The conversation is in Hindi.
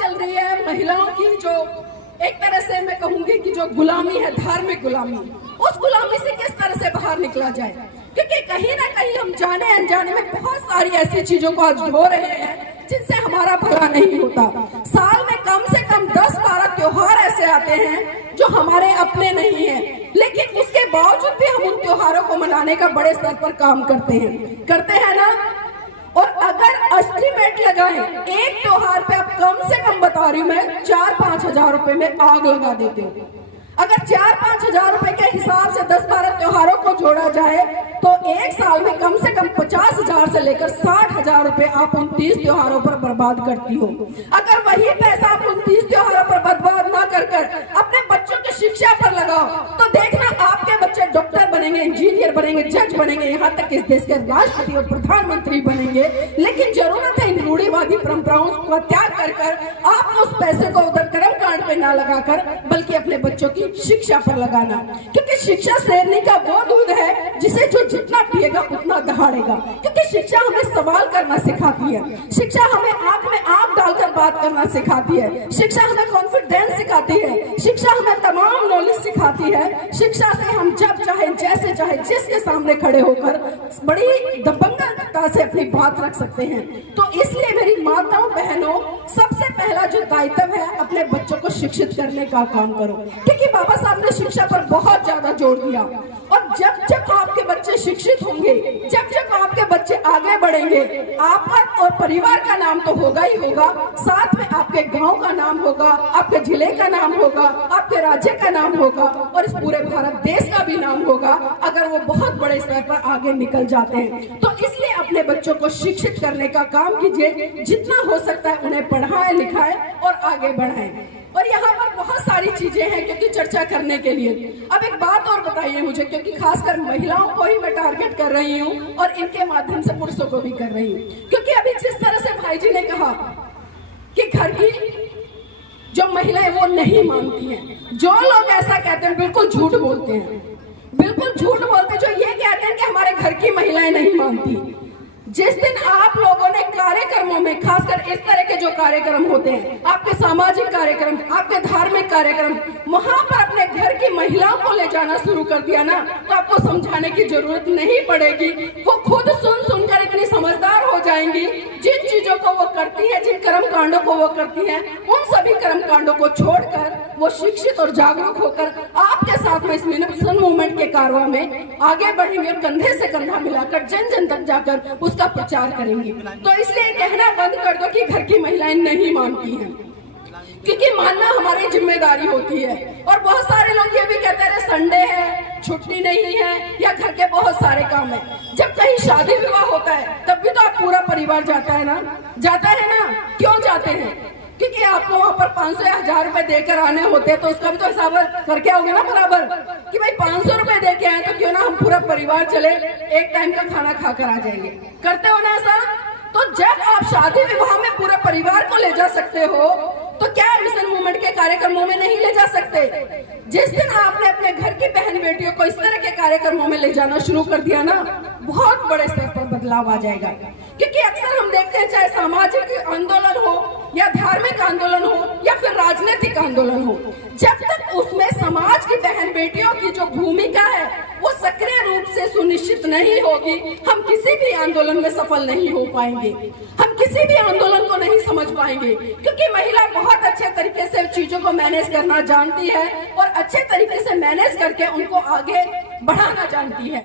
चल रही है महिलाओं की, जो एक तरह से मैं कहूंगी कि जो गुलामी है, धार्मिक गुलामी, उस गुलामी से किस तरह से बाहर निकला जाए। क्योंकि कहीं ना कहीं हम जाने अनजाने में बहुत सारी ऐसी चीजों को आज ढो रहे हैं जिनसे हमारा भला नहीं होता। साल में कम से कम 10-12 त्योहार ऐसे आते हैं जो हमारे अपने नहीं है, लेकिन उसके बावजूद भी हम उन त्योहारों को मनाने का बड़े स्तर पर काम करते हैं ना। और अगर एस्टिमेट लगाएं, एक त्योहार पे आप कम से कम बता रही हूं मैं 4-5 हजार रुपए में आग लगा देते हो। अगर 4-5 हजार रुपए के हिसाब से 10-12 त्योहारों को जोड़ा जाए तो एक साल में कम से कम 50 हजार से लेकर 60 हजार रुपए आप 29 त्योहारों पर बर्बाद करती हो। अगर वही पैसा आप 29 त्योहारों पर बर्बाद ना कर अपने बच्चों की शिक्षा पर लगाओ तो देखना आपके बच्चे डॉक्टर बनेंगे, इंजीनियर बनेंगे, जज बनेंगे, यहाँ तक इस देश के राष्ट्रपति और प्रधानमंत्री बनेंगे। लेकिन जरूरत है इन रूढ़िवादी परंपराओं का त्याग कर आप उस पैसे को उधर कर्म कांड पे ना लगाकर बल्कि अपने बच्चों की शिक्षा पर लगाना। क्योंकि शिक्षा शेरनी का वो दूध है जिसे जो जितना पिएगा उतना दहाड़ेगा। क्योंकि शिक्षा हमें सवाल करना सिखाती है, शिक्षा हमें आंख में आंख डालकर बात करना सिखाती है, शिक्षा हमें कॉन्फिडेंस सिखाती है, शिक्षा हमें तमाम नॉलेज सिखाती है। शिक्षा से हम जब चाहे, जैसे चाहे, जिसके सामने खड़े होकर बड़ी दबंगता से अपनी बात रख सकते हैं। तो इसलिए मेरी माताओं बहनों, सबसे पहला जो दायित्व है अपने बच्चों को शिक्षित करने का काम करो। क्योंकि बाबा साहब ने शिक्षा पर बहुत ज्यादा जोर दिया और जब जब आपके बच्चे शिक्षित होंगे, जब जब आपके बच्चे आगे बढ़ेंगे, आपका और परिवार का नाम तो होगा ही होगा, साथ में आपके गांव का नाम होगा, आपके जिले का नाम होगा, आपके राज्य का नाम होगा और इस पूरे भारत देश का भी नाम होगा अगर वो बहुत बड़े स्तर पर आगे निकल जाते हैं। तो इसलिए अपने बच्चों को शिक्षित करने का काम कीजिए, जितना हो सकता है उन्हें पढ़ाएं लिखाएं और आगे बढ़ाएं। और यहाँ पर बहुत सारी चीजें हैं क्योंकि चर्चा करने के लिए। अब एक बात और बताइए मुझे, क्योंकि खासकर महिलाओं को ही मैं टारगेट कर रही हूँ और इनके माध्यम से पुरुषों को भी कर रही हूँ। क्योंकि अभी जिस तरह से भाई जी ने कहा कि घर की जो महिलाएं वो नहीं मानती हैं, जो लोग ऐसा कहते हैं बिल्कुल झूठ बोलते हैं, बिल्कुल झूठ बोलते हैं जो ये कहते हैं कि हमारे घर की महिलाएं नहीं मानती। जिस दिन आप लोगों ने कार्यक्रमों में, खासकर इस तरह के जो कार्यक्रम होते हैं, आपके सामाजिक कार्यक्रम, आपके धार्मिक कार्यक्रम, वहां पर अपने घर की महिलाओं को ले जाना शुरू कर दिया ना, तो आपको समझाने की जरूरत नहीं पड़ेगी। वो खुद सुन सुनकर इतनी समझदार हो जाएंगी। जिन चीजों को वो करती है, जिन कर्म कांडों को वो करती है, उन सभी कर्म कांडों को छोड़कर वो शिक्षित और जागरूक होकर आपके साथ में इस मिशन मूवमेंट के कारवां में आगे बढ़ेंगे और कंधे से कंधा मिलाकर जन जन तक जाकर उसका प्रचार करेंगे। तो इसलिए कहना बंद कर दो कि घर की महिलाएं नहीं मानती हैं, क्योंकि मानना हमारी जिम्मेदारी होती है। और बहुत सारे लोग ये भी कहते हैं संडे है, छुट्टी नहीं है, या घर के बहुत सारे काम है। जब कहीं शादी विवाह होता है तब भी तो आप पूरा परिवार जाता है ना, जाता है ना। क्यों जाते हैं? क्योंकि आपको वहाँ पर 500 या 1000 रुपए देकर आने होते हैं, तो उसका भी तो हिसाब करके आओगे ना बराबर, कि भाई 500 रुपए देके आए तो क्यों ना हम पूरा परिवार चले, एक टाइम का खाना खाकर आ जाएंगे। करते हो ना ऐसा? तो जब आप शादी विवाह में पूरे परिवार को ले जा सकते हो तो क्या मिशन मूवमेंट के कार्यक्रमों में नहीं ले जा सकते? जिस दिन आपने अपने घर की बहन बेटियों को इस तरह के कार्यक्रमों में ले जाना शुरू कर दिया ना, बहुत बड़े स्तर पर बदलाव आ जाएगा। क्योंकि अक्सर हम देखते हैं चाहे सामाजिक आंदोलन हो या धार्मिक आंदोलन हो या फिर राजनीतिक आंदोलन हो, जब तक उसमें समाज की बहन बेटियों की जो भूमिका है वो सक्रिय रूप से सुनिश्चित नहीं होगी, हम किसी भी आंदोलन में सफल नहीं हो पाएंगे, हम किसी भी आंदोलन को नहीं समझ पाएंगे। क्योंकि महिला बहुत अच्छे तरीके से चीजों को मैनेज करना जानती है और अच्छे तरीके से मैनेज करके उनको आगे बढ़ाना जानती है।